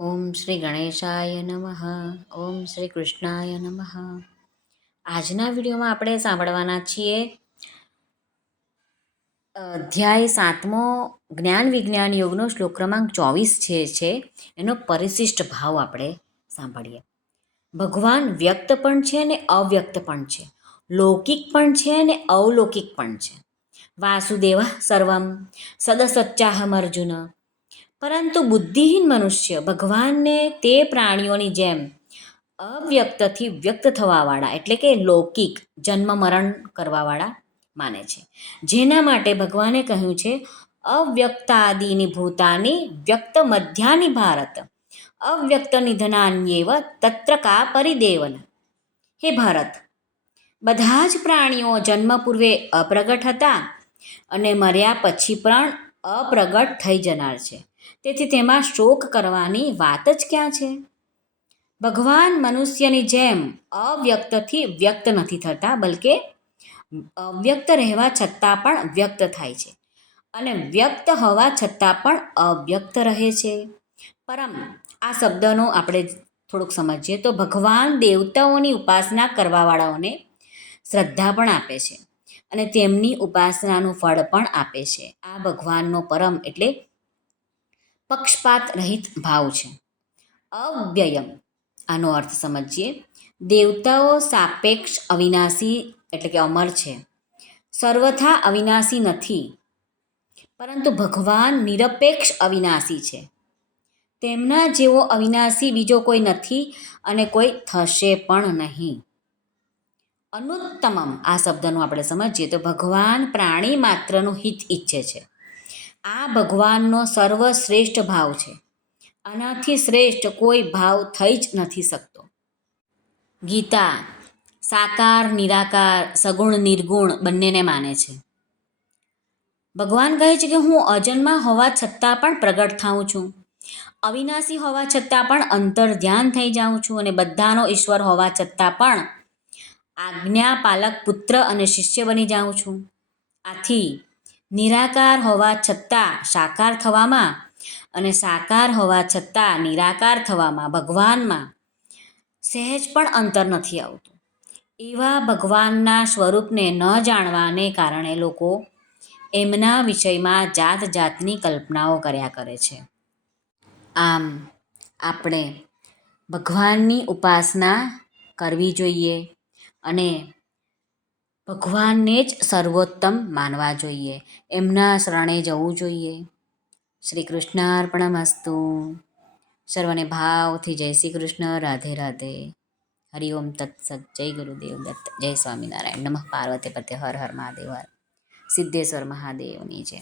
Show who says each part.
Speaker 1: ઓમ શ્રી ગણેશાય નમઃ, ઓમ શ્રી કૃષ્ણાય નમઃ. આજના વિડીયોમાં આપણે સાંભળવાના છીએ, અધ્યાય સાતમો જ્ઞાન વિજ્ઞાન યોગનો શ્લોક ક્રમાંક ચોવીસ છે છે, એનો પરિશિષ્ટ ભાવ આપણે સાંભળીએ. ભગવાન વ્યક્ત પણ છે અને અવ્યક્ત પણ છે. લૌકિક પણ છે અને અવલૌકિક પણ છે. વાસુદેવ સર્વમ સદસચ્ચાહમ અર્જુન પરંતુ બુદ્ધિહીન મનુષ્ય ભગવાનને તે પ્રાણીઓની જેમ અવ્યક્તથી વ્યક્ત થવાવાળા, એટલે કે લૌકિક જન્મ મરણ કરવાવાળા માને છે. જેના માટે ભગવાને કહ્યું છે, અવ્યક્તાદિની ભૂતાની વ્યક્ત મધ્યાની ભારત, અવ્યક્ત નિધનાન્યેવ તત્ર કા પરિદેવન. હે ભારત, બધા જ પ્રાણીઓ જન્મ પૂર્વે અપ્રગટ હતા અને મર્યા પછી પણ અપ્રગટ થઈ જનાર છે. તેથી તેમાં શોક કરવાની વાત જ ક્યાં છે? ભગવાન મનુષ્યની જેમ અવ્યક્તથી વ્યક્ત નથી થતા, બલકે અવ્યક્ત રહેવા છતાં પણ વ્યક્ત થાય છે. અને વ્યક્ત હોવા છતાં પણ અવ્યક્ત રહે છે. પરમ, આ શબ્દનો આપણે થોડુંક સમજીએ તો ભગવાન દેવતાઓની ઉપાસના કરવાવાળાઓને શ્રદ્ધા પણ આપે છે. અને તેમની ઉપાસનાનું ફળ પણ આપે છે. આ ભગવાનનો પરમ એટલે પક્ષપાત રહિત ભાવ છે. અવ્યયમ. આનો અર્થ સમજીએ. દેવતાઓ સાપેક્ષ અવિનાશી એટલે કે અમર છે. સર્વથા અવિનાશી નથી. પરંતુ ભગવાન નિરપેક્ષ અવિનાશી છે. તેમના જેવો અવિનાશી બીજો કોઈ નથી અને કોઈ થશે પણ નહીં. અનુત્તમમ આ શબ્દનું આપણે સમજીએ તો ભગવાન પ્રાણી માત્રનું હિત ઈચ્છે છે. આ ભગવાનનો સર્વશ્રેષ્ઠ ભાવ છે. આનાથી શ્રેષ્ઠ કોઈ ભાવ થઈ જ નથી શકતો. ગીતા સાકાર, નિરાકાર, સગુણ, નિર્ગુણ બંનેને માને છે. ભગવાન કહે છે કે હું અજન્મા હોવા છતાં પણ પ્રગટ થાઉં છું. અવિનાશી હોવા છતાં પણ અંતર ધ્યાન થઈ જાઉં છું અને બધાનો ઈશ્વર હોવા છતાં પણ આજ્ઞા પાલક પુત્ર અને શિષ્ય બની જાઉં છું. આથી નિરાકાર હોવા છતાં સાકાર થવામાં અને સાકાર હોવા છતાં નિરાકાર થવામાં ભગવાનમાં સહેજ પણ અંતર નથી આવતું. એવા ભગવાનના સ્વરૂપને ન જાણવાને કારણે લોકો એમના વિષયમાં જાત જાતની કલ્પનાઓ કર્યા કરે છે. આમ, આપણે ભગવાનની ઉપાસના કરવી જોઈએ અને ભગવાનને જ સર્વોત્તમ માનવા જોઈએ. એમના શરણે જવું જોઈએ. શ્રી કૃષ્ણાર્પણમસ્તુ સર્વને ભાવથી જય શ્રી કૃષ્ણ રાધે. રાધે હરિઓમ તત્સત. જય ગુરુદેવ દત્ત. જય સ્વામિનારાયણ. નમઃ પાર્વતી પતે. હર હર મહાદેવ, હર. સિદ્ધેશ્વર મહાદેવની જય.